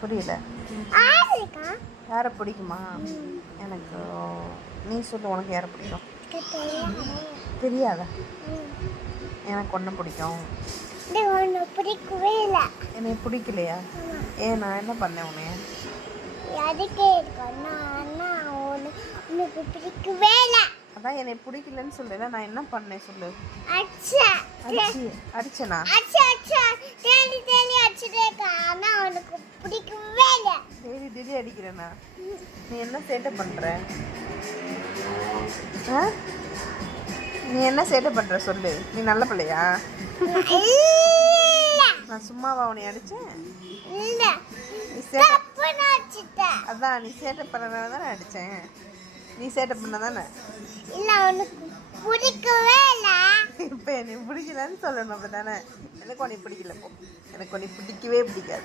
புரியல. யாரை பிடிக்குமா? எனக்கு நீ சொல்லு, உனக்கு யாரை பிடிக்கும்? தெரியாதா? எனக்கு ஒன்று பிடிக்கும். பிடிக்கவே இல்லை. என்னை பிடிக்கலையா? ஏன் நான் என்ன பண்ணேன் உன்னைய? அதுக்கே உனக்கு பிடிக்கவே இல்லை. அதான் என்னை பிடிக்கலன்னு சொல்லல, நான் என்ன பண்ணேன் சொல்லு. அடிச்சனா? உனக்கு பிடிக்கவே இல்லை. டெய்லி அடிக்கிறேனா? நீ என்ன சேட்டை பண்ற? நீ என்ன சேட்டை பண்ற சொல்லு. நீ நல்ல பிள்ளையா? நான் சும்மாவா உன்னை அடிச்சேன்? அதான் நீ சேட்டை பண்ணனால தானே அடிச்சேன். நீ சேட்டை பண்ண தானே. உனக்கு பிடிக்கவே இல்லை. இப்போ என்னை பிடிக்கலன்னு சொல்லணும், அப்படி தானே? எனக்கு உன்னை பிடிக்கல. போ, எனக்கு உன்னை பிடிக்கவே பிடிக்காது.